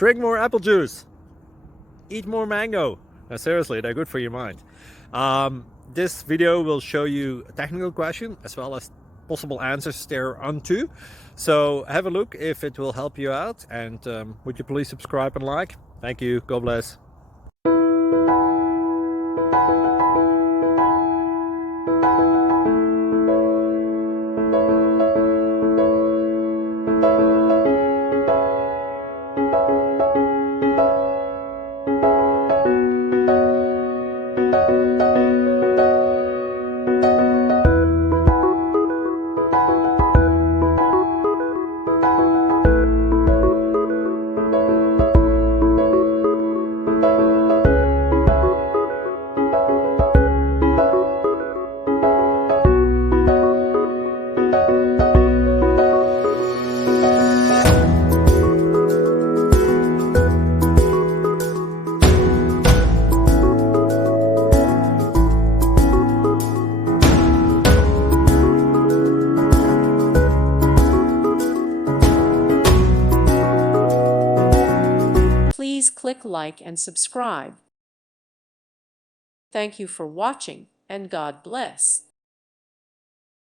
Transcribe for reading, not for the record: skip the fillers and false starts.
Drink more apple juice. Eat more mango. Now, seriously, they're good for your mind. This video will show you a technical question as well as possible answers thereunto. So have a look if it will help you out, and would you please subscribe and like? Thank you. God bless. Please click like and subscribe. Thank you for watching, and God bless.